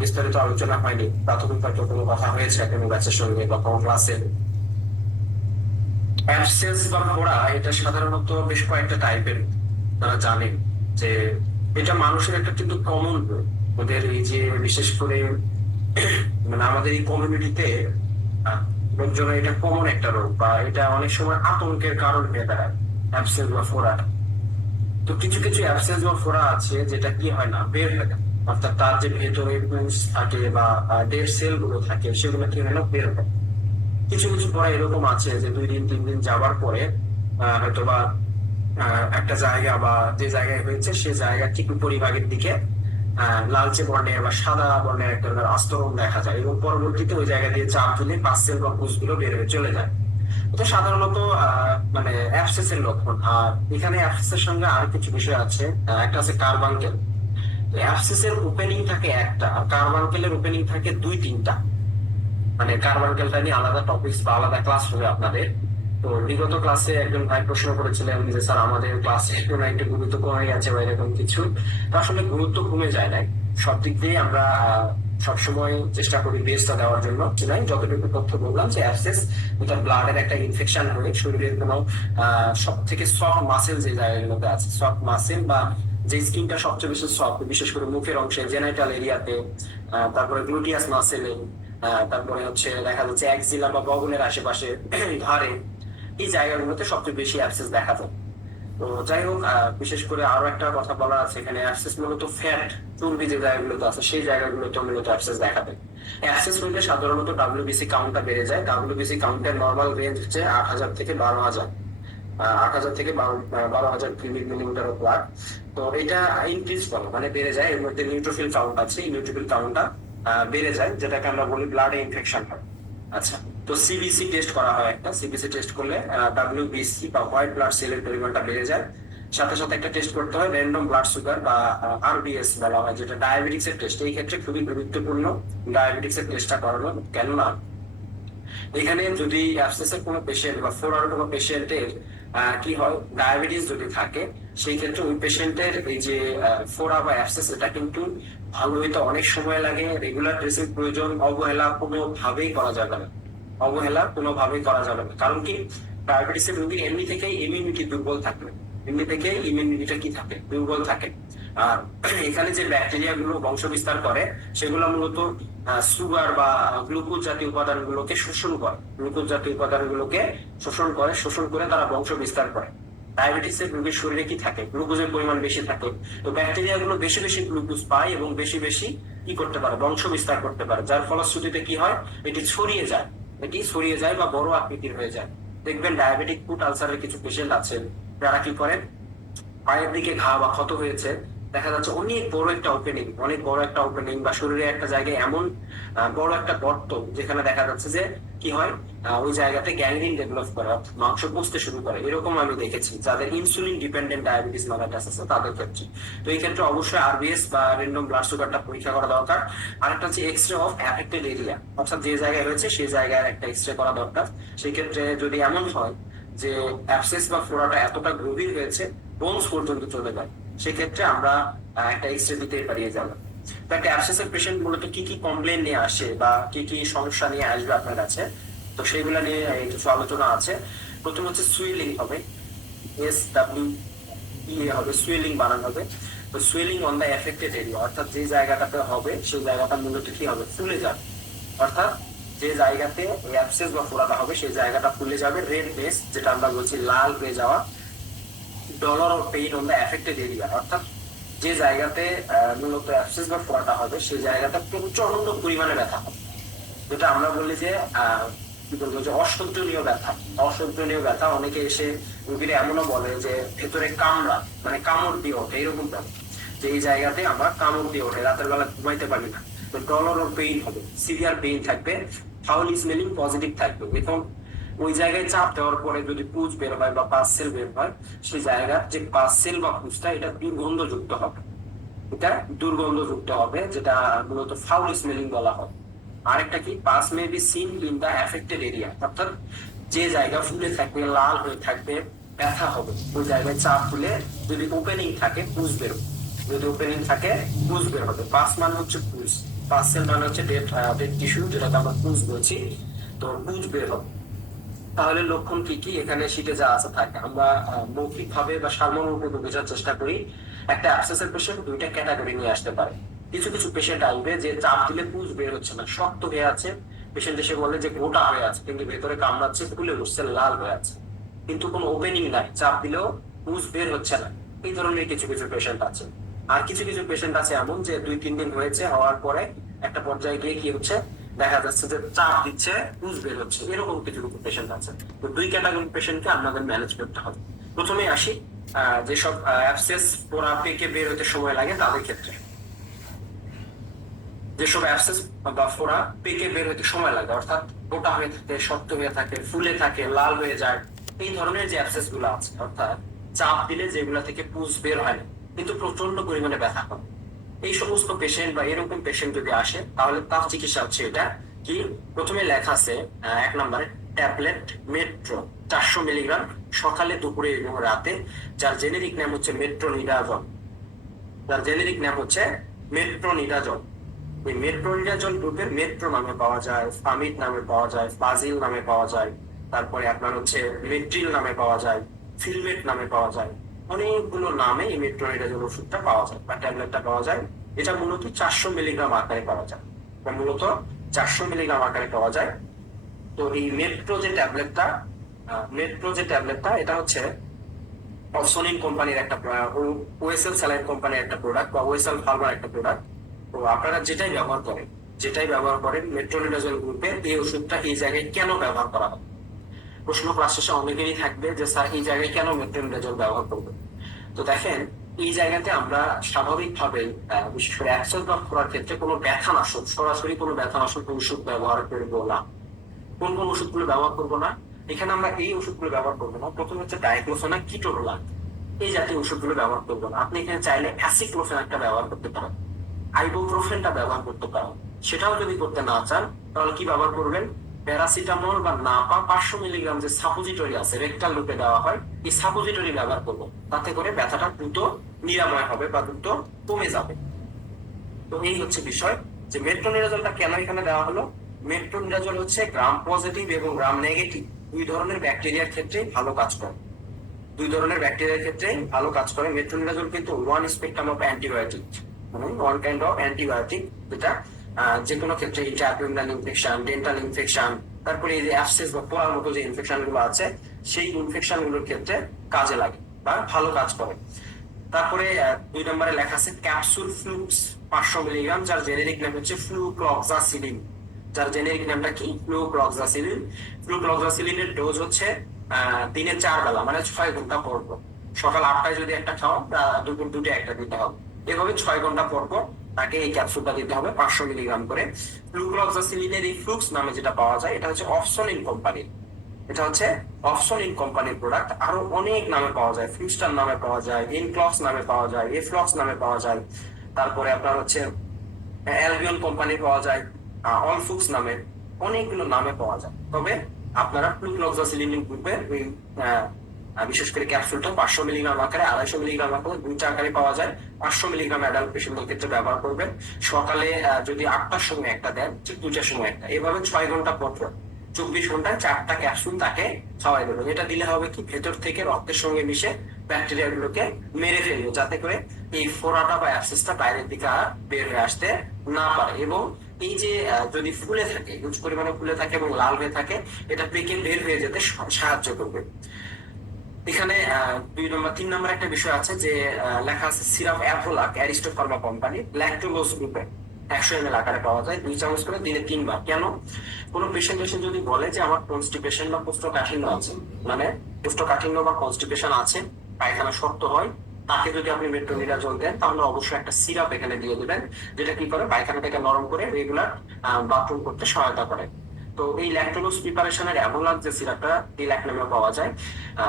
বিস্তারিত আলোচনা হয়নি। প্রাথমিক হয়তো কোনো কথা হয়েছে কোনো ব্যাচের সঙ্গে বা কোনো ক্লাসে অ্যাবসেন্স বা পড়া, এটা সাধারণত বেশ কয়েকটা টাইপের তারা জানেন যে এটা মানুষের একটা কিন্তু কমন ওদের এই যে বিশেষ করে মানে আমাদের এই কমিউনিটিতে লোকজনের এটা কমন একটা রোগ বা এটা অনেক সময় আতঙ্কের কারণ হয়ে দাঁড়ায় অ্যাবসেন্স বা ফোড়া তো কিছু কিছু অ্যাবসেন্স বা ফোড়া আছে যেটা কি হয় না, বের হয় অর্থাৎ তার যে ভেতরে পুষ থাকে বা ডেড সেলগুলো থাকে, সেগুলো কি হয় বের হয়। কিছু কিছু পরে এরকম আছে যে দুই দিন, তিন দিন যাওয়ার পরে হয়তো বা একটা জায়গা বা যে জায়গায় হয়েছে, সে জায়গা ঠিক পরিভাগের দিকে লালচে বর্ণের বা সাদা বর্ণের এক ধরনের আস্তরণ দেখা যায় এবং পরবর্তীতে ওই জায়গা দিয়ে চাপ দিলে পার্সেল বা পুষগুলো বের হয়ে চলে যায়। এটা সাধারণত মানে অ্যাপসেসের লক্ষণ। আর এখানে অ্যাপসেসের সঙ্গে আরও কিছু বিষয় আছে। একটা আছে কার্বাঙ্কেল অ্যাপসেস এর ওপেনিং থাকে একটা, আর কার্বাঙ্কেলের ওপেনিং থাকে দুই তিনটা। মানে কার্বাঙ্কেলটা নিয়ে আলাদা টপিকস বা আলাদা ক্লাস হবে আপনাদের। তো বিগত ক্লাসে একজন ভাই প্রশ্ন করেছিলেন যে, স্যার, আমাদের ক্লাসে একটু না একটু গুরুত্ব কমে গেছে বা এরকম কিছু? আসলে গুরুত্ব কমে যায় নাই। সব দিক দিয়ে আমরা সবসময় চেষ্টা করি বেস্টটা দেওয়ার জন্য। নাই, যতটুকু তথ্য বললাম যে অ্যাবসেস এটা ব্লাডের একটা ইনফেকশন হয়ে শরীরের কোনো সব থেকে সফট মাসেল যে জায়গাগুলোতে আছে সফট মাসেল বা যে স্কিনটা সবচেয়ে বেশি সফট বিশেষ করে মুখের অংশে জেনাইটাল এরিয়াতে তারপরে গ্লুটিয়াস মাসেলে তারপরে হচ্ছে দেখা যাচ্ছে একজিলা বা বগনের আশেপাশে ঘাড়ে এই জায়গাগুলোতে সবচেয়ে বেশি অ্যাবসেস দেখা যায়। তো যাই হোক বিশেষ করে আরও একটা কথা বলার আছে, এখানে অ্যাবসেস মূলত ফ্যাট চর্বি যে জায়গাগুলোতে আছে, সেই জায়গাগুলোতে মূলত অ্যাবসেস দেখা দেয় অ্যাবসেস হইলে সাধারণত ডাব্লিউবিসি কাউন্টটা বেড়ে যায়। ডাব্লিউবিসি কাউন্টের নর্মাল রেঞ্জ হচ্ছে আট হাজার থেকে বারো হাজার। আট হাজার থেকে বারো হাজার মিলিমিটার ব্লাড তো এটা ইনক্রিজ করে মানে বেড়ে যায়। এর মধ্যে নিউট্রোফিল কাউন্ট আছে। এই নিউট্রোফিল কাউন্টটা বেড়ে যায়, যেটাকে আমরা বলি ব্লাডে ইনফেকশন হয়। আচ্ছা তো সিবিসি টেস্ট করা হয় একটা। সিবিসি টেস্ট করলে ডাব্লিউবিসি বা হোয়াইট ব্লাড সেলের পরিমাণটা বেড়ে যায়। সাথে সাথে একটা টেস্ট করতে হয় র্যান্ডম ব্লাড সুগার বা আরবিএস বলা হয়, যেটা ডায়াবেটিক্স এর টেস্ট এই ক্ষেত্রে খুবই গুরুত্বপূর্ণ ডায়াবেটিক্স এর টেস্টটা করানো, কেননা এখানে যদি অ্যাবসেসের কোনো পেশেন্ট বা ফোরার কোনো পেশেন্টের কি হয় ডায়াবেটিস যদি থাকে, সেই ক্ষেত্রে ওই পেশেন্টের এই যে ফোরা বা অ্যাবসেস এটা কিন্তু ভালো হইতে অনেক সময় লাগে রেগুলার ড্রেসের প্রয়োজন, অবহেলা কোনোভাবেই করা যাবে না। অবহেলা কোনোভাবেই করা যাবে না। কারণ কি ডায়াবেটিসের রোগীর এমনি থেকেই ইমিউনিটি দুর্বল থাকবে। এমনি থেকে ইমিউনিটিটা কি থাকে? দুর্বল থাকে। আর এখানে যে ব্যাকটেরিয়া গুলো বংশ বিস্তার করে, সেগুলো মূলত সুগার বা গ্লুকোজ জাতীয় উপাদানগুলোকে শোষণ করে। গ্লুকোজ জাতীয় উপাদানগুলোকে শোষণ করে শোষণ করে তারা বংশ বিস্তার করে। ডায়াবেটিসের রোগীর শরীরে কি থাকে? গ্লুকোজের পরিমাণ বেশি থাকে। তো ব্যাকটেরিয়া গুলো বেশি বেশি গ্লুকোজ পায় এবং বেশি বেশি কি করতে পারে? বংশ বিস্তার করতে পারে। যার ফলশ্রুতিতে কি হয়? এটি ছড়িয়ে যায়। এটি ছড়িয়ে যায় বা বড় আকৃতির হয়ে যায়। দেখবেন ডায়াবেটিক ফুট আলসারের কিছু পেশেন্ট আছেন। যারা কি করেন, পায়ের দিকে ঘা বা ক্ষত হয়েছে, দেখা যাচ্ছে অনেক বড় একটা ওপেনিং অনেক বড় একটা ওপেনিং বা শরীরে একটা জায়গায় এমন বড় একটা গর্ত যেখানে দেখা যাচ্ছে যে কি হয় ওই জায়গাতে গ্যাংরিন ডেভেলপ করে মাংস পচতে শুরু করে। এরকম আমি দেখেছি, যাদের ইনসুলিন ডিপেন্ডেন্ট ডায়াবেটিস মালাটাস আছে তাদের ক্ষেত্রে। তো এই ক্ষেত্রে অবশ্যই আরবিএস বা রেন্ডম ব্লাড সুগারটা পরীক্ষা করা দরকার। আর একটা হচ্ছে X ray of affected area অর্থাৎ যে জায়গায় রয়েছে সেই জায়গায় একটা এক্স রে করা দরকার। সেই ক্ষেত্রে যদি এমন হয় যে অ্যাবসেস বা ফোড়াটা এতটা গভীর হয়েছে বোনস পর্যন্ত চলে যায়। সেক্ষেত্রে আমরা একটা এক্স রে দিতে পারিয়ে যাব। তো একটা অ্যাবসেসের পেশেন্ট মূলত কি কি কমপ্লেন নিয়ে আসে বা কি কি সমস্যা নিয়ে আসবে আপনার কাছে? তো সেইগুলো নিয়ে কিছু আলোচনা আছে। প্রথম হচ্ছে সুইলিং হবে। এস ডাব্লিউ ইয়ে হবে সুইলিং বানানো হবে। তো swelling on the affected area অর্থাৎ যে জায়গাটাতে হবে, সেই জায়গাটা মূলত কি হবে? ফুলে যাবে। অর্থাৎ যে জায়গাতে অ্যাবসেস বা ফোড়াটা হবে, সেই জায়গাটা ফুলে যাবে রেড বেস যেটা আমরা বলছি লাল হয়ে যাওয়া dolor or pain on the affected area অর্থাৎ যে জায়গাতে মূলত অ্যাবসেস বা ফোড়াটা হবে, সেই জায়গাটা প্রচণ্ড পরিমাণে ব্যথা হবে। যেটা আমরা বলি যে কি বলব, যে অসহ্যনীয় ব্যথা। অসহ্যনীয় ব্যথা, অনেকে এসে রুগীরা এমনও বলে যে, ভেতরে কামড়া মানে কামড় দিয়ে ওঠে, এরকম ব্যাপার। যে এই জায়গাতে আমরা কামড় দিয়ে ওঠে, রাতের বেলা ঘুমাইতে পারি না। ডলার ওর পেইন হবে সিভিয়ার পেইন থাকবে। ফাউল স্মেলিং পজিটিভ থাকবে। এবং ওই জায়গায় চাপ দেওয়ার পরে যদি পুজ বের হয় বা পার্সেল বের হয়, সেই জায়গার যে পার্সেল বা পুজটা, এটা দুর্গন্ধযুক্ত হবে। এটা দুর্গন্ধযুক্ত হবে, যেটা মূলত ফাউল স্মেলিং বলা হয়। আরেকটা কি? Pus may be seen in the affected area অর্থাৎ যে জায়গা ফুলে থাকবে, লাল হয়ে থাকবে, ব্যথা হবে। ওই জায়গায় চাপ ফুলে যদি ওপেনিং থাকে, পুজ বের হবে। যদি ওপেনিং থাকে, পুজ বের হবে। পাস মান হচ্ছে পুজ। পাসেল মানে হচ্ছে ডেড ডেড টিস্যু যেটাকে আমরা পুজ বলছি। তো পুজ বের হবে তাহলে লক্ষণ কি কি? এখানে শীটে যা আছে থাকে। আমরা মৌখিক ভাবে বা সারমর্মভাবে বোঝার চেষ্টা করি। একটা অ্যাবসেসের পেশেন্ট দুইটা ক্যাটাগরি নিয়ে আসতে পারে। কিছু কিছু পেশেন্ট আসবে যে চাপ দিলে পুজ বের হচ্ছে না। শক্ত হয়ে আছে। পেশেন্ট এসে বলে যে গোটা হয়ে আছে, কিন্তু ভেতরে কামড়াচ্ছে, ফুলে উঠছে, লাল হয়ে আছে। কিন্তু কোনো ওপেনিং নাই। চাপ দিলেও পুজ বের হচ্ছে না। এই ধরনের কিছু কিছু পেশেন্ট আছে। আর কিছু কিছু পেশেন্ট আছে এমন যে দুই, তিন দিন হয়েছে, হওয়ার পরে একটা পর্যায়ে গিয়ে কি হচ্ছে? দেখা যাচ্ছে যে চাপ দিচ্ছে পুজ বের হচ্ছে। এরকম কিছু কিছু পেশেন্ট আছে। তো দুই ক্যাটাগরি পেশেন্টকে আপনাদের ম্যানেজ করতে হবে। প্রথমে আসি যেসব পোড়া পেকে বের হতে সময় লাগে তাদের ক্ষেত্রে। যেসব অ্যাপসেস বা ফোড়া পেকে বের হতে সময় লাগে, অর্থাৎ গোটা হয়ে থাকে, শক্ত হয়ে থাকে, ফুলে থাকে, লাল হয়ে যায়, এই ধরনের যে অ্যাপসেসগুলো আছে, অর্থাৎ চাপ দিলে যেগুলা থেকে পুজ বের হয় না কিন্তু প্রচণ্ড পরিমাণে ব্যথা করে এই সমস্ত পেশেন্ট বা এরকম পেশেন্ট যদি আসে, তাহলে তার চিকিৎসা হচ্ছে এটা কি? প্রথমে লেখা আছে এক নম্বরে, ট্যাবলেট মেট্রো, চারশো মিলিগ্রাম সকালে, দুপুরে এবং রাতে। যার জেনেরিক নাম হচ্ছে মেট্রো মেট্রোনিডাজল যার জেনেরিক নাম হচ্ছে মেট্রো মেট্রোনিডাজল এই মেট্রোনিডাজল গ্রুপের মেট্রো নামে পাওয়া যায়, ফামিড নামে পাওয়া যায়, ফাজিল নামে পাওয়া যায়। তারপরে আপনার হচ্ছে মেট্রিল নামে পাওয়া যায়, ফিলমেট নামে পাওয়া যায়। অনেকগুলো নামে এই ওষুধটা পাওয়া যায় বা ট্যাবলেটটা পাওয়া যায়। এটা মূলত চারশো মিলিগ্রাম আকারে পাওয়া যায়। মূলত চারশো মিলিগ্রাম আকারে পাওয়া যায়। তো এই মেট্রো যে ট্যাবলেটটা মেট্রো যে ট্যাবলেটটা, এটা হচ্ছে অপসনিন কোম্পানির একটা ওয়েসেল স্যালাইন কোম্পানির একটা প্রোডাক্ট বা ওয়েসেল ফার্মার একটা প্রোডাক্ট তো আপনারা যেটাই ব্যবহার করেন, যেটাই ব্যবহার করেন মেট্রোনিডাজল গ্রুপের এই ওষুধটা এই জায়গায় কেন ব্যবহার করা হয়? প্রশ্ন ক্লাস শেষে অনেকেরই থাকবে যে স্যার এই জায়গায় কেন মেট্রোনিডাজল ব্যবহার করবে? তো দেখেন এই জায়গাতে আমরা স্বাভাবিকভাবেই আহ, বিশেষ করে অ্যাক্সেল করার ক্ষেত্রে কোনো ব্যথানাশক সরাসরি কোনো ব্যথানাশক ওষুধ ব্যবহার করব না। কোন কোন ওষুধগুলো ব্যবহার করব না? এখানে আমরা এই ওষুধগুলো ব্যবহার করব না। প্রথম হচ্ছে ডাইক্লোফেনাক কিটোরোলাক এই জাতীয় ওষুধগুলো ব্যবহার করব না। আপনি এখানে চাইলে অ্যাসিক্লোফেনাকটা ব্যবহার করতে পারেন। আইবোপ্রোফেনটা ব্যবহার করতে পারেন। সেটাও যদি করতে না চান তাহলে কি ব্যবহার করবেন? প্যারাসিটামল বা নাপা পাঁচশো মিলিগ্রাম যে সাপোজিটরি আছে রেক্টাল রূপে দেওয়া হয়, এই সাপোজিটরি ব্যবহার করব। তাতে করে ব্যথাটা দ্রুত নিরাময় হবে বা দ্রুত কমে যাবে। তো এই হচ্ছে বিষয় যে মেট্রোনিরাজলটা কেন এখানে দেওয়া হলো? মেট্রোনিরাজল হচ্ছে গ্রাম পজিটিভ এবং গ্রাম নেগেটিভ দুই ধরনের ব্যাকটেরিয়ার ক্ষেত্রে ভালো কাজ করে। দুই ধরনের ব্যাকটেরিয়ার ক্ষেত্রে ভালো কাজ করে। মেট্রোনিরাজল কিন্তু ওয়ান স্পেকট্রাম অফ অ্যান্টিবায়োটিক মানে ওয়ান কাইন্ড অফ অ্যান্টিবায়োটিক যেটা যে কোনো ক্ষেত্রে ইন্টারপিউনাল ইনফেকশন ডেন্টাল ইনফেকশন তারপরে এই যে অ্যাবসেস বা পোড়ার মতো যে ইনফেকশনগুলো আছে, সেই ইনফেকশনগুলোর ক্ষেত্রে কাজে লাগে বা ভালো কাজ করে। তারপরে দুই নম্বরে লেখা আছে ক্যাপসুল ফ্লুক্স পাঁচশো মিলিগ্রাম যার জেনেরিক নাম হচ্ছে ফ্লুক্লক্সাসিলিন যার জেনেরিক নামটা কি? ফ্লুক্লক্সাসিলিন ফ্লুক্লক্সাসিলিনের ডোজ হচ্ছে দিনে চার বেলা মানে ছয় ঘণ্টা পর পর। সকাল আটটায় যদি একটা খাও দুপুর দুটো একটা দিতে হবে। এভাবে ছয় ঘণ্টা পর পর তাকে এই ক্যাপসুলটা দিতে হবে, পাঁচশো মিলিগ্রাম করে। ফ্লুক্লক্সাসিলিনের এই ফ্লুক্স নামে যেটা পাওয়া যায়, এটা হচ্ছে অপসলিন কোম্পানির এটা হচ্ছে অপশন ইন কোম্পানির প্রোডাক্ট আরও অনেক নামে পাওয়া যায় ফিউস্টার নামে পাওয়া যায় ইনক্লক্স নামে পাওয়া যায় এফ্লক্স নামে পাওয়া যায়। তারপরে আপনার হচ্ছে অ্যালবিয়ন কোম্পানি পাওয়া যায় অলফুক্স নামে অনেকগুলো নামে পাওয়া যায়। তবে আপনারা প্লুক্লক্সাসিলিন গ্রুপের ওই বিশেষ করে ক্যাপসুলটা পাঁচশো মিলিগ্রাম আকারে, আড়াইশো মিলিগ্রাম আকারে দুইটা আকারে পাওয়া যায়। পাঁচশো মিলিগ্রাম অ্যাডাল্ট পেশেন্টের ক্ষেত্রে ব্যবহার করবেন। সকালে যদি আটটার সময় একটা দেন, ঠিক দুইটার সময় একটা। এভাবে ছয় ঘণ্টা পর পর, চব্বিশ ঘন্টায় চারটা ক্যাপসুল তাকে খাওয়াই দেবেন। এটা দিলে হবে কি, ভেতর থেকে রক্তের সঙ্গে মিশে ব্যাকটেরিয়া গুলোকে মেরে ফেলবে, যাতে করে এই ফোড়াটা বা অ্যাক্সেসটা বাইরের দিকে আর বের হয়ে আসতে না পারে। এবং এই যে যদি ফুলে থাকে হিউজ পরিমাণে ফুলে থাকে এবং লাল হয়ে থাকে, এটা পেকে বের হয়ে যেতে সাহায্য করবে। এখানে দুই নম্বর, তিন নম্বর একটা বিষয় আছে যে লেখা আছে syrup Avolac Aristo pharma company, lactulose গ্রুপে একশো এম আকারে পাওয়া যায়, দুই চামচ করে দিনে তিনবার। কেন? কোনো পেশেন্ট এসে যদি বলে যে আমার কনস্টিপেশন বা কোষ্ঠকাঠিন্য আছে মানে কোষ্ঠকাঠিন্য বা কনস্টিপেশন আছে, পায়খানা শক্ত হয়, তাকে যদি আপনি মেট্রোনিডাজল দেন, তাহলে অবশ্যই একটা সিরাপ এখানে দিয়ে দেবেন, যেটা কি করে? পায়খানাটাকে নরম করে রেগুলার বাথরুম করতে সহায়তা করে। তো এই ল্যাকটোলোজ প্রিপারেশনের অ্যাভোলাক যে সিরাপটা এই ল্যাক নামে পাওয়া যায়।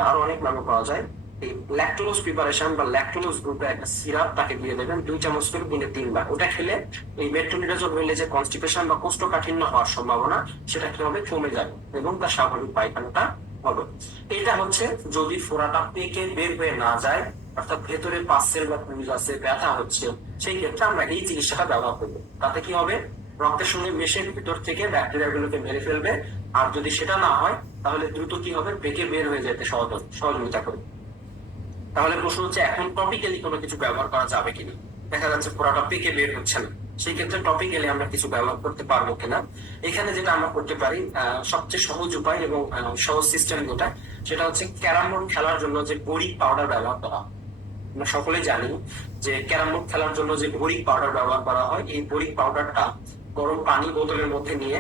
আরও অনেক নামে পাওয়া যায়। এই ল্যাকটোলোজ প্রিপারেশন বা ল্যাকটোলোজ গ্রুপের একটা সিরাপ তাকে দিয়ে দেবেন দুই চামচ করে দিনে তিনবার। ওটা খেলে এই মেট্রোনিডাজল হইলে যে কনস্টিপেশন বা কোষ্ঠকাঠিন্য হওয়ার সম্ভাবনা, সেটা কি হবে? কমে যাবে এবং তার স্বাভাবিক পায়খানাটা হবে। এটা হচ্ছে যদি ফোড়াটা পেকে বের হয়ে না যায়, অর্থাৎ ভেতরে পাসেল বা পুজ আছে, ব্যথা হচ্ছে, সেই ক্ষেত্রে আমরা এই চিকিৎসাটা ব্যবহার করব। তাতে কি হবে? রক্তের সঙ্গে মিশে ভিতর থেকে ব্যাকটেরিয়া গুলোকে মেরে ফেলবে। আর যদি সেটা না হয়, তাহলে দ্রুত কি হবে? পেটে বের হয়ে যেতে সহজ, সহযোগিতা করবে। তাহলে প্রশ্ন হচ্ছে, এখন টপিক্যালি কোনো কিছু ব্যবহার করা যাবে কিনা? দেখা যাচ্ছে পুরোটা পেকে বের হচ্ছে না। সেই ক্ষেত্রে টপিক্যালি আমরা কিছু ব্যবহার করতে পারব কিনা? এখানে যেটা আমরা করতে পারি সবচেয়ে সহজ উপায় এবং সহজ সিস্টেম যেটা, সেটা হচ্ছে ক্যারাম বোর্ড খেলার জন্য যে বড়ি পাউডার ব্যবহার করা। আমরা সকলেই জানি যে ক্যারাম বোর্ড খেলার জন্য যে বরিক পাউডার ব্যবহার করা হয়, এই বরিক পাউডারটা গরম পানি বোতলের মধ্যে নিয়ে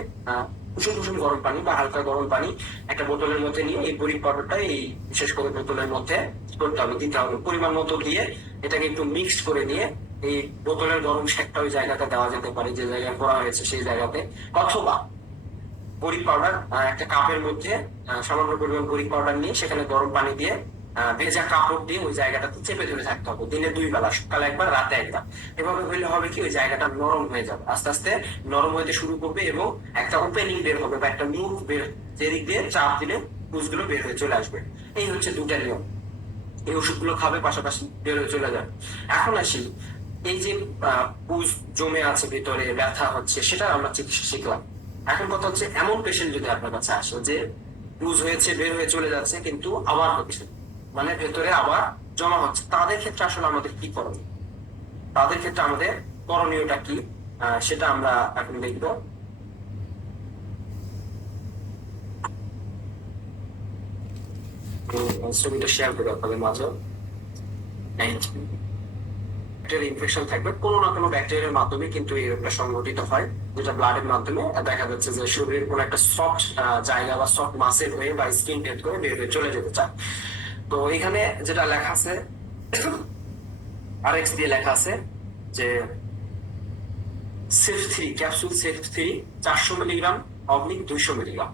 কুসুম কুসুম গরম পানি বা হালকা গরম পানি একটা বোতলের মধ্যে নিয়ে এই বরিক পাউডারটা এই বিশেষ করে বোতলের মধ্যে করতে হবে, দিতে হবে। পরিমাণ মতো দিয়ে এটাকে একটু মিক্সড করে নিয়ে এই বোতলের গরম শেকটা ওই জায়গাতে দেওয়া যেতে পারে, যে জায়গায় করা হয়েছে সেই জায়গাতে। অথবা বরিক পাউডার একটা কাপের মধ্যে সামান্য পরিমাণ বরিক পাউডার নিয়ে সেখানে গরম পানি দিয়ে ভেজা কাপড় দিয়ে ওই জায়গাটাতে চেপে ধরে থাকতে হবে। দিনে দুই বেলা, সকালে একবার, রাতে একবার। এভাবে হইলে হবে কি, ওই জায়গাটা নরম হয়ে যাবে। আস্তে আস্তে নরম হইতে শুরু করবে এবং একটা ওপেনিং বের হবে বা একটা মুখ বের, যেদিক দিয়ে চাপ দিলে পুজগুলো বের হয়ে চলে আসবে। এই হচ্ছে দুটা নিয়ম। এই ওষুধগুলো খাবে, পাশাপাশি বের হয়ে চলে যাবে। এখন আসি, এই যে পুজ জমে আছে ভিতরে, ব্যথা হচ্ছে, সেটা আমরা চিকিৎসা শিখলাম। এখন কথা হচ্ছে, এমন পেশেন্ট যদি আপনার কাছে আসে যে পুজ হয়েছে, বের হয়ে চলে যাচ্ছে, কিন্তু আবার হচ্ছে। মানে ভেতরে আবার জমা হচ্ছে। তাদের ক্ষেত্রে আসলে আমাদের কি করণীয়? তাদের ক্ষেত্রে আমাদের করণীয়টা কি? সেটা আমরা এখন দেখব। ছবিটা শেয়ার করে আপনাদের মাঝে। ব্যাকটেরিয়া ইনফেকশন থাকবে। কোনো না কোনো ব্যাকটেরিয়ার মাধ্যমে কিন্তু এই রোগটা সংঘটিত হয়, যেটা ব্লাডের মাধ্যমে। দেখা যাচ্ছে যে শরীরের কোনো একটা সফট জায়গা বা সফট মাসেল হয়ে বা স্কিন টেট করে বের হয়ে চলে যেতে চায়। তো এখানে যেটা লেখা আছে, আরএক্স দিয়ে লেখা আছে যে Cef three, capsule Cef three, চারশো মিলিগ্রাম অবলিক দুইশো মিলিগ্রাম।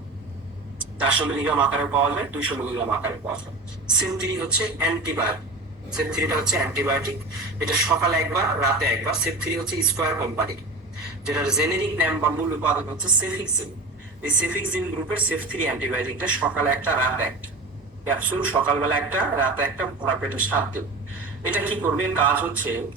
চারশো মিলিগ্রাম আকারে পাওয়া যায়, দুইশো মিলিগ্রাম আকারে পাওয়া যায়। সেফ থ্রি হচ্ছে অ্যান্টিবায়োটিক। সেফ থ্রিটা হচ্ছে অ্যান্টিবায়োটিক। এটা সকালে একবার, রাতে একবার। সেফ থ্রি হচ্ছে স্কোয়ার কোম্পানি। যেটার জেনেরিক নাম বা মূল উপাদান হচ্ছে সেফিক্সিন। এই সেফিক্সিন গ্রুপের সেফ থ্রি অ্যান্টিবায়োটিকটা সকালে একটা, রাতে একটা। ক্যাপসুল সকালবেলা একটা, রাতে একটা, ভরা পেটে সাত দিন। এটা কি করবে? কাজ হচ্ছে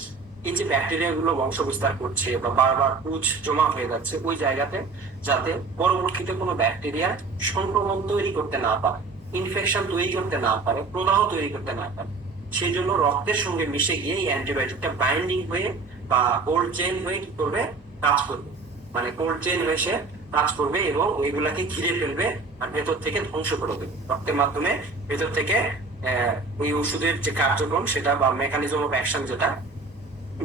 এই যে ব্যাকটেরিয়া গুলো বংশ বিস্তার করছে বা বারবার পুজ জমা হয়ে যাচ্ছে ওই জায়গাতে, যাতে পরবর্তীতে কোনো ব্যাকটেরিয়া সংক্রমণ তৈরি করতে না পারে ইনফেকশন তৈরি করতে না পারে, প্রদাহ তৈরি করতে না পারে। সেই জন্য রক্তের সঙ্গে মিশে গিয়ে এই অ্যান্টিবায়োটিকটা বাইন্ডিং হয়ে বা কোল্ড চেন হয়ে কি করবে? কাজ করবে। মানে কোল্ড চেন হয়ে সে কাজ করবে এবং ওইগুলাকে ঘিরে ফেলবে আর ভেতর থেকে ধ্বংস করে দেবে। রক্তের মাধ্যমে ভেতর থেকে ওই ওষুধের যে কার্যক্রম, সেটা বা মেকানিজম অফ অ্যাকশন যেটা,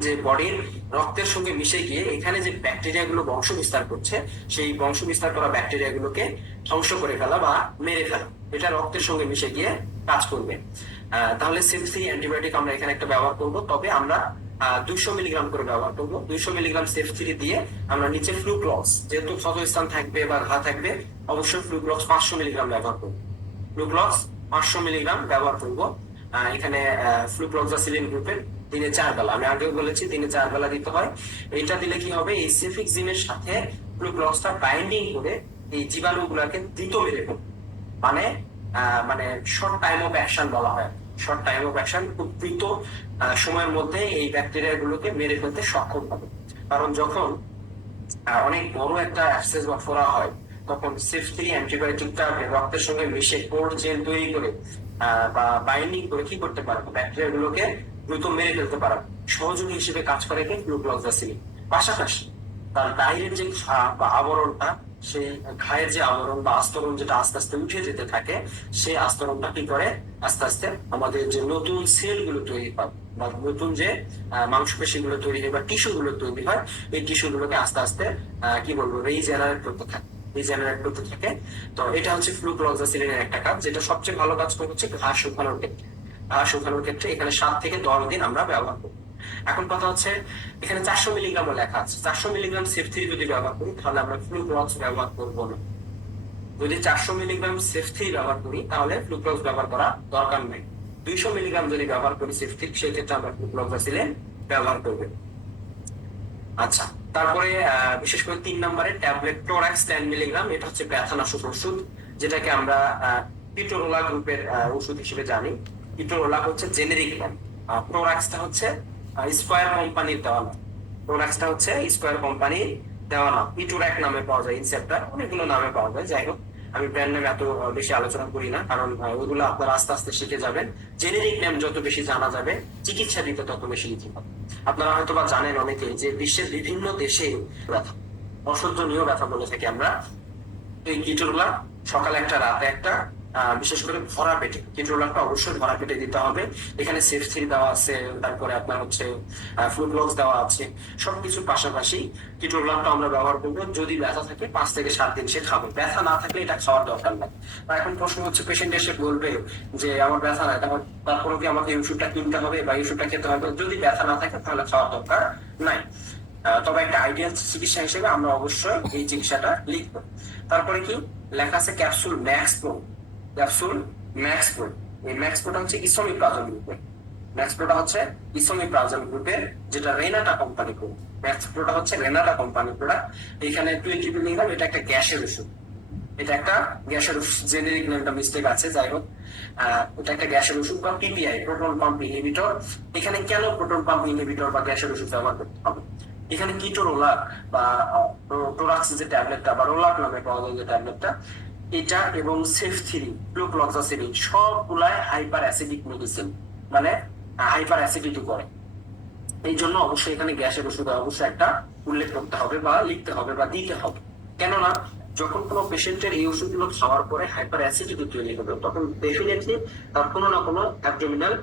যে বডির রক্তের সঙ্গে মিশে গিয়ে এখানে যে ব্যাকটেরিয়া গুলো বংশ বিস্তার করছে, সেই বংশ বিস্তার করা ব্যাকটেরিয়া গুলোকে ধ্বংস করে ফেলা বা মেরে ফেলা, এটা রক্তের সঙ্গে মিশে গিয়ে কাজ করবে। তাহলে সেফসি অ্যান্টিবায়োটিক আমরা এখানে একটা ব্যবহার করব। তবে আমরা দুইশো মিলিগ্রাম করে ব্যবহার করব। দুইশো মিলিগ্রাম সেফসি দিয়ে আমরা নিচে ফ্লুক্লক্স যেহেতু ক্ষতস্থান থাকবে বা ঘা থাকবে, অবশ্যই ফ্লুক্লক্স পাঁচশো মিলিগ্রাম ব্যবহার করব। ফ্লুক্লক্স পাঁচশো মিলিগ্রাম ব্যবহার করব। এখানে ফ্লুক্লক্সাসিলিন গ্রুপের দিনে চার বেলা। আমি আগেও বলেছি, দিনে চার বেলা দিতে হয়। এটা দিলে কি হবে, এই সেফিক্সিনের সাথে ফ্লুক্লক্সটা বাইন্ডিং করে এই জীবাণুগুলোকে দ্রুত মেরে ফেলবে। মানে মানে শর্ট টাইম অফ অ্যাকশন বলা হয়। শর্ট টাইম অফ অ্যাকশন খুব দ্রুত সময়ের মধ্যে এই ব্যাকটেরিয়া গুলোকে মেরে ফেলতে সক্ষম হবে। কারণ যখন অনেক বড় একটা অ্যাক্সেস বা ফোড়া হয়, তখন সেফটি অ্যান্টিবায়োটিকটা রক্তের সঙ্গে মিশে কোল্ড চেন তৈরি করে বা বাইন্ডিং করে কি করতে পারে ব্যাকটেরিয়া গুলোকে দ্রুত মেরে ফেলতে পারে সহযোগী হিসেবে কাজ করে কি গ্লুক্লোক্সাসিলিন পাশাপাশি তার বাইরের যে বা আবরণটা সেই ঘায়ের যে আবরণ বা আস্তরণ যেটা আস্তে আস্তে উঠে যেতে থাকে সেই আস্তরণটা কি করে? আস্তে আস্তে আমাদের যে নতুন সেলগুলো তৈরি হয়, বা নতুন যে মাংসপেশি গুলো তৈরি হয় বা টিস্যু গুলো তৈরি হয়, এই টিস্যু গুলোকে আস্তে আস্তে কি বলব রিজেনারেট করতে থাকে রিজেনারেট করতে থাকে। তো এটা হচ্ছে ফ্লুক্লোক্সাসিলিনের একটা কাজ, যেটা সবচেয়ে ভালো কাজ করে হচ্ছে শুকানোর ক্ষেত্রে। ঘা শুকানোর ক্ষেত্রে এখানে সাত থেকে দশ দিন আমরা ব্যবহার করব। এখন কথা হচ্ছে, এখানে চারশো মিলিগ্রামও লেখা আছে। চারশো মিলিগ্রাম সেফ থ্রি যদি ব্যবহার করি, তাহলে আমরা ফ্লুক্লক্স ব্যবহার করব না। যদি চারশো মিলিগ্রাম সেফ থ্রি ব্যবহার করি, তাহলে ফ্লুক্লক্স ব্যবহার করা দরকার নেই। দুইশো মিলিগ্রাম যদি ব্যবহার করি সেফ থ্রি সেই ক্ষেত্রে আমরা ফ্লুক্লক্সাসিলিন ব্যবহার করব। আচ্ছা তারপরে বিশেষ করে তিন নম্বরে ট্যাবলেট ক্লোরাক্স টেন মিলিগ্রাম এটা হচ্ছে ব্যথানাশক ওষুধ, যেটাকে আমরা পিটোরোলা গ্রুপের ওষুধ হিসেবে জানি। পিটোরোলা হচ্ছে জেনেরিক নাম প্রোডাক্টসটা হচ্ছে স্কোয়ার কোম্পানির দেওয়া না প্রোডাক্টসটা হচ্ছে স্কোয়ার কোম্পানির দেওয়া না ইটুরাক নামে পাওয়া যায় ইনসেপ্টার অনেকগুলো নামে পাওয়া যায়, যাই হোক। আমি ব্র্যান্ড নেম এত বেশি আলোচনা করি না, কারণ ওইগুলো আপনারা আস্তে আস্তে শিখে যাবেন। জেনেরিক নেম যত বেশি জানা যাবে, চিকিৎসা দিতে তত বেশি ইজি হবে আপনারা হয়তো বা জানেন অনেকেই যে বিশ্বের বিভিন্ন দেশে ব্যথা, অসহ্যনীয় ব্যথা বলে থাকি আমরা। এই কিটোরুলা সকালে একটা, রাতে একটা বিশেষ করে ভরা পেটে। কিটোরুলাটা অবশ্যই ভরা পেটে দিতে হবে। এখানে সেফ থ্রি দেওয়া আছে, তারপরে আপনার হচ্ছে ফ্লুড ব্লকস দেওয়া আছে। সবকিছুর পাশাপাশি কিটোরুলাটা আমরা ব্যবহার করব যদি ব্যথা থাকে, পাঁচ থেকে সাত দিন সে খাবে। ব্যথা না থাকলে এটা খাওয়ার দরকার নাই। বা এখন প্রশ্ন হচ্ছে পেশেন্ট এসে বলবে যে, আমার ব্যথা নাই। তারপর কি আমাকে ওষুধটা কিনতে হবে বা ওষুধটা খেতে হবে? যদি ব্যথা না থাকে, তাহলে খাওয়ার দরকার নাই। তবে একটা আইডিয়াল চিকিৎসা হিসেবে আমরা অবশ্যই এই চিকিৎসাটা লিখব। তারপরে কি? লেখা আছে capsule Max Pro capsule Max Pro এই ম্যাক্স প্রোটা হচ্ছে ইসমি প্লাজম গ্রুপের। ম্যাক্স প্রোটা হচ্ছে ইসমি প্লাজম গ্রুপের, যেটা রেনাটা কোম্পানি প্রো ম্যাক্স প্রোটা হচ্ছে রেনাটা কোম্পানি প্রোডাক্ট এখানে টোয়েন্টি মিলিগ্রাম এটা একটা গ্যাসের ওষুধ। এটা একটা গ্যাসের জেনেরিক নামটা মিস্টেক আছে, যাই হোক। এটা একটা গ্যাসের ওষুধ বা পিপিআই প্রোটন পাম্প ইনহিবিটর এখানে কেন প্রোটন পাম্প ইনহিবিটর বা গ্যাসের ওষুধ ব্যবহার করতে হবে? এখানে কিটোরোলা বা টোরাক্স যে ট্যাবলেটটা বা রোলাক নামে পাওয়া যায় যে ট্যাবলেটটা এটা এবং সেফ থ্রি ফ্লুক্লক্সাসিলিন সবগুলাই হাইপার অ্যাসিডিক মেডিসিন মানে হাইপার অ্যাসিডিটি করে। এই জন্য অবশ্যই এখানে গ্যাসের ওষুধ অবশ্যই একটা উল্লেখ করতে হবে বা লিখতে হবে বা দিতে হবে। কেননা যখন কোনো পেশেন্টের এই ওষুধগুলো খাওয়ার পরে হাইপার অ্যাসিডিটি তৈরি হবে, তখন ডেফিনেটলি তার কোনো না কোনো অ্যাবডোমিনাল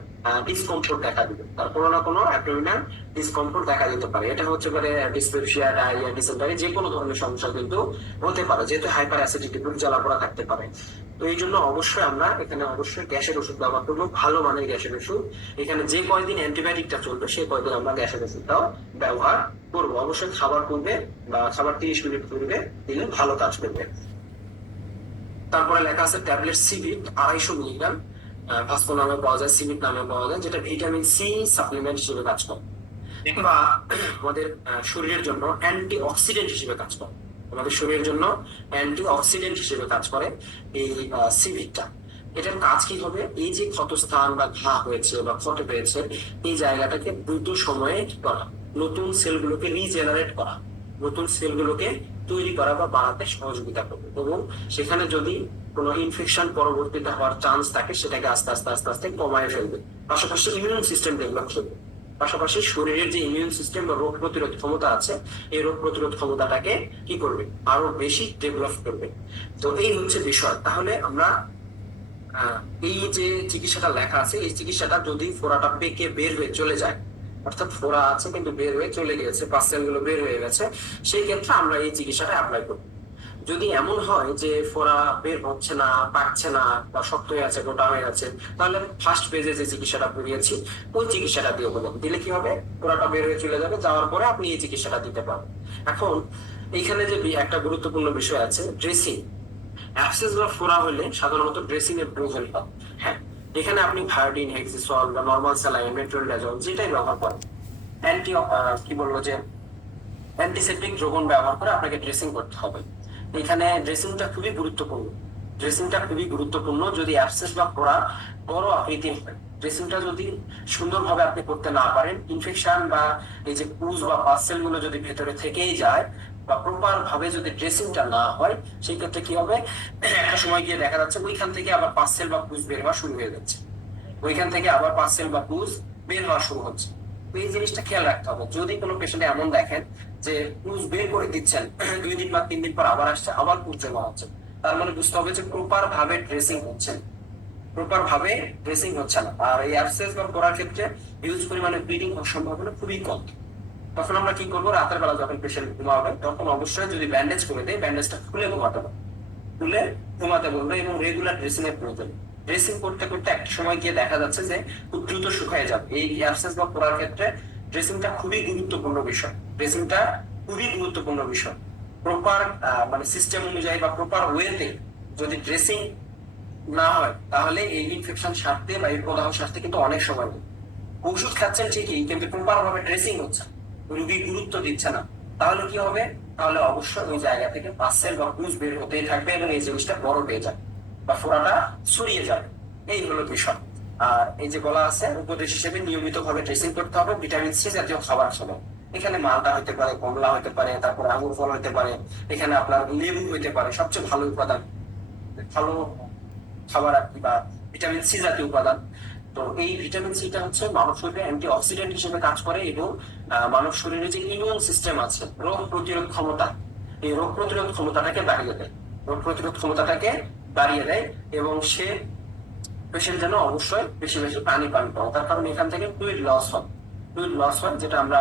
ডিসকমফোর্ট দেখা দিবে। তার কোনো না কোনো অ্যাবডোমিনাল ডিসকমফোর্ট দেখা দিতে পারে। এটা হচ্ছে পারে ডিসপেপসিয়া ডায়রিয়া ডিসেন্টারি যে কোনো ধরনের সমস্যা কিন্তু হতে পারে, যেহেতু হাইপার অ্যাসিডিটি বুক জ্বালা থাকতে পারে। তো এই জন্য অবশ্যই আমরা এখানে অবশ্যই গ্যাসের ওষুধ ব্যবহার করব ভালো মানের গ্যাসের ওষুধ। এখানে যে কয়দিন অ্যান্টিবায়োটিকটা চলবে সেই কয়দিন আমরা গ্যাসের ওষুধটাও ব্যবহার করব। অবশ্যই খাবার পূর্বে বা খাবার তিরিশ মিনিট পূর্বে দিলে ভালো কাজ করবে। তারপরে লেখা আছে ট্যাবলেট সিভিট আড়াইশো মিলিগ্রাম। ভাস্কো নামে পাওয়া যায় সিভিট নামে পাওয়া যায় যেটা ভিটামিন সি সাপ্লিমেন্ট হিসেবে কাজ করে। বা আমাদের শরীরের জন্য অ্যান্টি অক্সিডেন্ট হিসেবে কাজ করে। আমাদের শরীরের জন্য অ্যান্টি অক্সিডেন্ট হিসেবে কাজ করে এই সিভিটটা এটার কাজ কি হবে? এই যে ক্ষতস্থান বা ঘা হয়েছে বা ক্ষত পেয়েছে, এই জায়গাটাকে দ্রুত সময়ে করা। নতুন সেলগুলোকে রিজেনারেট করা। নতুন সেলগুলোকে তৈরি করা বা বাড়াতে সহযোগিতা করবে। এবং সেখানে যদি কোনো ইনফেকশন পরবর্তীতে হওয়ার চান্স থাকে, সেটাকে আস্তে আস্তে আস্তে আস্তে কমায় ফেলবে। পাশাপাশি ইমিউন সিস্টেম ডেভেলপ করবে। পাশাপাশি শরীরের যে ইমিউন সিস্টেম বা রোগ প্রতিরোধ ক্ষমতা আছে, এই রোগ প্রতিরোধ ক্ষমতাটাকে কি করবে? আরও বেশি ডেভেলপ করবে। তো এই হচ্ছে বিষয়। তাহলে আমরা এই যে চিকিৎসাটা লেখা আছে, এই চিকিৎসাটা যদি ফোড়াটা পেকে বের হয়ে চলে যায়, অর্থাৎ ফোড়া আছে কিন্তু বের হয়ে চলে গেছে পার্সেলগুলো বের হয়ে গেছে, সেই ক্ষেত্রে আমরা এই চিকিৎসাটা অ্যাপ্লাই করব। যদি এমন হয় যে ফোড়া বের হচ্ছে না পাকছে না বা শক্ত হয়ে আছে, গোটা হয়ে আছে, তাহলে ফার্স্ট পেজে যে চিকিৎসাটা পড়িয়েছি ওই চিকিৎসাটা দিয়ে বলুন দিলে কি হবে? ফোড়াটা বের হয়ে চলে যাবে, যাওয়ার পরে আপনি এই চিকিৎসাটা দিতে পারবেন। এখন এইখানে যে একটা গুরুত্বপূর্ণ বিষয় আছে ড্রেসিং অ্যাবসেস বা ফোড়া হলে সাধারণত ড্রেসিং এর প্রয়োজন হয়। হ্যাঁ? এখানে আপনি ভায়োডিন হেক্সিসল বা নর্মাল স্যালাইন মেট্রোলিডাজল যেটাই ব্যবহার করেন। অ্যান্টি কি বলব যে অ্যান্টিসেপ্টিক দ্রবণ ব্যবহার করে আপনাকে ড্রেসিং করতে হবে। এখানে ড্রেসিংটা খুবই গুরুত্বপূর্ণ। ড্রেসিংটা খুবই গুরুত্বপূর্ণ যদি অ্যাবসেস বা ফোড়া বড় আকৃতির হয়। ড্রেসিংটা যদি সুন্দরভাবে আপনি করতে না পারেন ইনফেকশন বা এই যে পুজ বা পার্সেলগুলো যদি ভেতরে থেকেই যায় বা প্রপার ভাবে যদি ড্রেসিংটা না হয়, সেই ক্ষেত্রে কি হবে? একটা সময় গিয়ে দেখা যাচ্ছে ওইখান থেকে আবার পার্সেল বা পুজ বের হওয়া শুরু হয়ে যাচ্ছে। ওইখান থেকে আবার পার্সেল বা পুজ বের হওয়া শুরু হচ্ছে। এই জিনিসটা খেয়াল রাখতে হবে। যদি কোনো পেশেন্ট এমন দেখেন যে পুজ বের করে দিচ্ছেন, দুই দিন বা তিন দিন পর আবার আসছে, আবার পুজ জমা হচ্ছে, তার মানে বুঝতে হবে যে প্রপার ভাবে ড্রেসিং হচ্ছে। প্রপার ভাবে ড্রেসিং হচ্ছে না। আর এই অ্যাবসেস বা করার ক্ষেত্রে হিউজ পরিমাণে ব্লিডিং হওয়ার সম্ভাবনা খুবই কম। তখন আমরা কি করব? রাতের বেলা যখন পেশেন্ট ঘুমাবে, তখন অবশ্যই যদি ব্যান্ডেজ করে দেয় ব্যান্ডেজটা খুলে ঘুমাতে হবে। খুলে ঘুমাতে বলবে এবং রেগুলার ড্রেসিং এর প্রয়োজন। ড্রেসিং করতে করতে একটা সময় গিয়ে দেখা যাচ্ছে যে খুব দ্রুত শুকায় যাবে। এই অ্যাবসেস বা পড়ার ক্ষেত্রে ড্রেসিংটা খুবই গুরুত্বপূর্ণ বিষয়। ড্রেসিংটা খুবই গুরুত্বপূর্ণ বিষয়। প্রপার মানে সিস্টেম অনুযায়ী বা প্রপার ওয়েতে যদি ড্রেসিং না হয়, তাহলে এই ইনফেকশন সারতে বা এই প্রদাহ সারতে কিন্তু অনেক সময় লাগে। ওষুধ খাচ্ছেন ঠিকই, কিন্তু প্রপার ভাবে ড্রেসিং হচ্ছে। রুগী গুরুত্ব দিচ্ছে না। তাহলে কি হবে? তাহলে অবশ্যই ওই জায়গা থেকে পার্সেল বা পুজ বের হতেই থাকবে এবং এই জিনিসটা বড় হয়ে যাবে। বা ফোড়াটা ছড়িয়ে যাবে। এই হলো বিষয় আর এই যে গলা আছে, উপদেশ হিসেবে নিয়মিত ভাবে ড্রেসিং করতে হবে ভিটামিন সি জাতীয় খাবার খাবেন এখানে মালটা হতে পারে, কমলা হতে পারে, তারপরে আঙুর ফল হতে পারে, এখানে আপনার লেবু হতে পারে, সবচেয়ে ভালো উপাদান। ভালো খাবার আর কি বা ভিটামিন সি জাতীয় উপাদান। তো এই ভিটামিন সিটা হচ্ছে মানব শরীরে অ্যান্টি অক্সিডেন্ট হিসেবে কাজ করে এবং মানব শরীরে যে ইমিউন সিস্টেম আছে, রোগ প্রতিরোধ ক্ষমতা, এই রোগ প্রতিরোধ ক্ষমতাটাকে বাড়িয়ে দেয়। রোগ প্রতিরোধ ক্ষমতাটাকে বাড়িয়ে দেয় এবং সে পেশেন্ট যেন অবশ্যই বেশি বেশি পানি পান পায় তার কারণ এখান থেকে ফ্লুইড লস হয়। ফ্লুইড লস হয় যেটা আমরা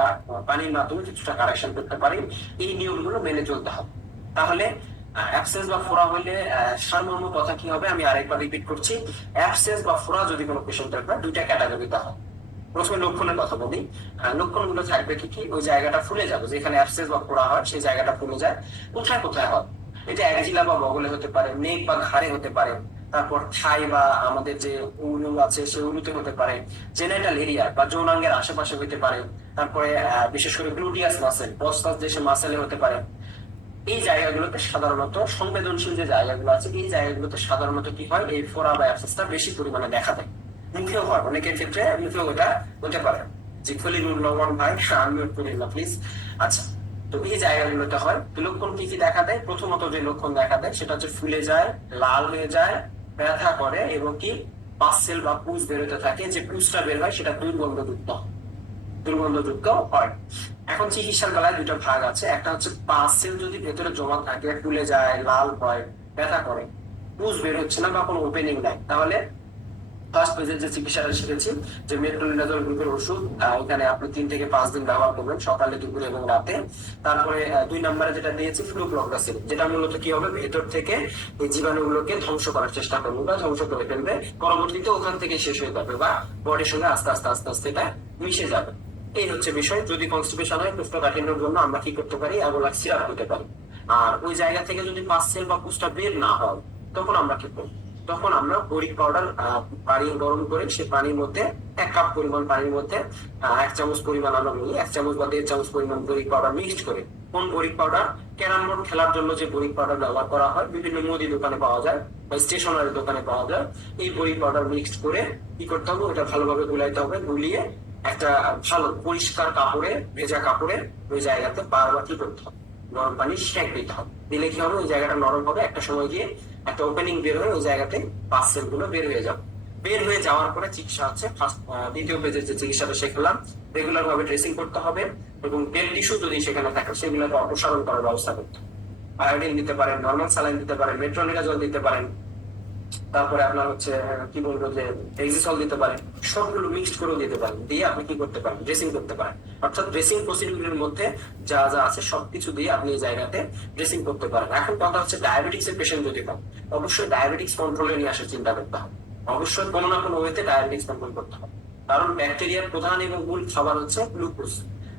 পানির মাধ্যমে কিছুটা কারেকশন করতে পারি। এই নিয়মগুলো মেনে চলতে হবে। তাহলে অ্যাবসেন্স বা ফোড়া সারমর্ম কথা কি হবে? আমি আরেকবার রিপিট করছি। অ্যাবসেন্স বা ফোড়া যদি কোনো পেশেন্টের হয়, দুইটা ক্যাটাগরিতে হয়। প্রথমে লক্ষণের কথা বলি। লক্ষণগুলো থাকবে কি কি? ওই জায়গাটা ফুলে যাবে। যেখানে অ্যাবসেন্স বা ফোড়া হয়, সেই জায়গাটা ফুলে যায়। কোথায় কোথায় হয়? এটা একজিলা বা বগলে হতে পারে নেক বা ঘাড়ে হতে পারে, তারপর থাই বা আমাদের যে উলু আছে সে উলুতে হতে পারে জেনাইটাল এরিয়া বা যৌনাঙ্গের আশেপাশে হতে পারে, তারপরে বিশেষ করে গ্লুটিয়াস মাসেল প্রস্তাস যে মাসেলে হতে পারে। এই জায়গাগুলোতে সাধারণত সংবেদনশীল যে জায়গাগুলো আছে, এই জায়গাগুলোতে সাধারণত কি হয়? এই ফোরা বা অ্যাবসেসটা বেশি পরিমাণে দেখা দেয়। মুখেও হয় অনেকের ক্ষেত্রে মুখেও এটা হতে পারে। যে খলিলুর ভাই আমি করি প্লিজ আচ্ছা তো এই জায়গাগুলোতে হয়। তো লক্ষণ কি কি দেখা দেয়? প্রথমত যে লক্ষণ দেখা দেয়, সেটা হচ্ছে ফুলে যায়, লাল হয়ে যায়, ব্যথা করে এবং কি পাসেল বা পুষ বেরোতে থাকে, যে পুষটা বের হয় সেটা দুর্গন্ধযুক্ত দুর্গন্ধযুক্ত হয়। এখন চিকিৎসার বেলায় দুটো ভাগ আছে। একটা হচ্ছে পাসেল যদি ভেতরে জমা থাকে, ফুলে যায়, লাল হয়, ব্যথা করে পুষ বের হচ্ছে না বা কোনো ওপেনিং নাই, তাহলে ফার্স্ট পেজের যে চিকিৎসাটা শিখেছি, যে মেট্রোলিনাজল গ্রুপের ওষুধ এখানে আপনি তিন থেকে পাঁচ দিন ব্যবহার করবেন, সকালে, দুপুরে এবং রাতে। তারপরে দুই নম্বরে যেটা দিয়েছি ফ্লুক্লোক্রাসিন যেটা মূলত কি হবে? ভেতর থেকে এই জীবাণুগুলোকে ধ্বংস করার চেষ্টা করবে বা ধ্বংস করে ফেলবে। পরবর্তীতে ওখান থেকে শেষ হয়ে যাবে বা বডির সঙ্গে আস্তে আস্তে আস্তে আস্তে এটা মিশে যাবে। এই হচ্ছে বিষয়। যদি কনস্টিপেশন হয় কোষ্ঠকাঠিন্যের জন্য আমরা কি করতে পারি? অ্যাবোলাক সিরাপ দিতে পারি। আর ওই জায়গা থেকে যদি পাঁচ সেল বা পুষ্টা বের না হয়, তখন আমরা কি করব? তখন আমরা বরিক পাউডার পানি গরম করে সে পানির মধ্যে এক কাপ পরিমাণ পানির মধ্যে এক চামচ পরিমাণ আমরা নিই এক চামচ বা দেড় চামচ পরিমাণ বরিক পাউডার মিক্সড করে। কোন বরিক পাউডার ক্যারাম বোর্ড খেলার জন্য যে বরিক পাউডার ব্যবহার করা হয়, বিভিন্ন মুদি দোকানে পাওয়া যায় বা স্টেশনারি দোকানে পাওয়া যায়, এই বরিক পাউডার মিক্সড করে কি করতে হবে? ওটা ভালোভাবে গুলাইতে হবে, গুলিয়ে একটা ভালো পরিষ্কার কাপড়ে, ভেজা কাপড়ে, ওই জায়গাতে বারবার কি করতে হবে। গরম পানি সেঁক দিতে হবে। দিলে কি হবে? ওই জায়গাটা নরম হবে। একটা সময় গিয়ে একটা ওপেনিং বের হয়ে ওই জায়গাতে পার্সেলগুলো বের হয়ে যাবে। বের হয়ে যাওয়ার পরে চিকিৎসা হচ্ছে দ্বিতীয় পেজের যে চিকিৎসাটা শিখলাম রেগুলার ভাবে ড্রেসিং করতে হবে এবং ডেড টিস্যু যদি সেখানে থাকে, সেগুলোকে অপসারণ করার ব্যবস্থা করতে হবে। আয়োডিন দিতে পারেন নর্মাল স্যালাইন দিতে পারেন মেট্রোনিডাজল দিতে পারেন। তারপরে আপনার হচ্ছে, কি বলব যে এক্সিসল দিতে পারেন, সবগুলো মিক্সড করে দিতে পারেন, দিয়ে আপনি কি করতে পারেন ড্রেসিং করতে পারেন। অর্থাৎ ড্রেসিং প্রসিডিউরের মধ্যে যা যা আছে, সবকিছু দিয়ে আপনি এই জায়গাতে ড্রেসিং করতে পারেন। এখন কথা হচ্ছে ডায়াবেটিক্স এর পেশেন্ট যদি পান, অবশ্যই ডায়াবেটিক্স কন্ট্রোলে নিয়ে আসার চিন্তা করতে হবে। অবশ্যই কোনো না কোনো ওয়েতে ডায়াবেটিক্স কন্ট্রোল করতে হবে। কারণ ব্যাকটেরিয়ার প্রধান এবং মূল খাবার হচ্ছে গ্লুকোজ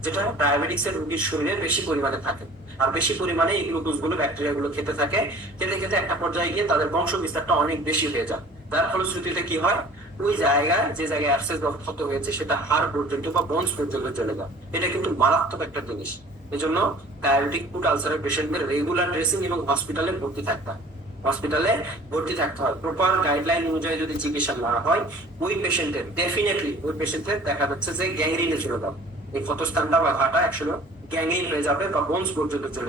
যেটা ডায়াবেটিক্স এর রোগীর শরীরে বেশি পরিমাণে থাকে। আর বেশি পরিমাণে এই ব্যাকটেরিয়া গুলো খেতে থাকে, খেতে খেতে একটা পর্যায়ে গিয়ে তাদের বংশ বিস্তারটা অনেক বেশি হয়ে যায়। যার ফলশ্রুতিতে কি হয়? ওই জায়গায়, যে জায়গায় বা ক্ষত হয়েছে, সেটা হাড় পর্যন্ত বা বন্স পর্যন্ত চলে যায়। এটা কিন্তু মারাত্মক একটা জিনিস। এজন্য ডায়াবেটিক ফুড আলসারের পেশেন্টদের রেগুলার ড্রেসিং এবং হসপিটালে ভর্তি থাকতে হয়। হসপিটালে ভর্তি থাকতে হয়। প্রপার গাইডলাইন অনুযায়ী যদি চিকিৎসা না হয়, ওই পেশেন্টের ডেফিনেটলি ওই পেশেন্টের দেখা যাচ্ছে যে গ্যাংরিনে চলে যাবে। এই ক্ষতস্থানটা বা ঘাটা একসময় গ্যাংরিন হয়ে যাবে বা বোনস পর্যন্ত চলে যাবে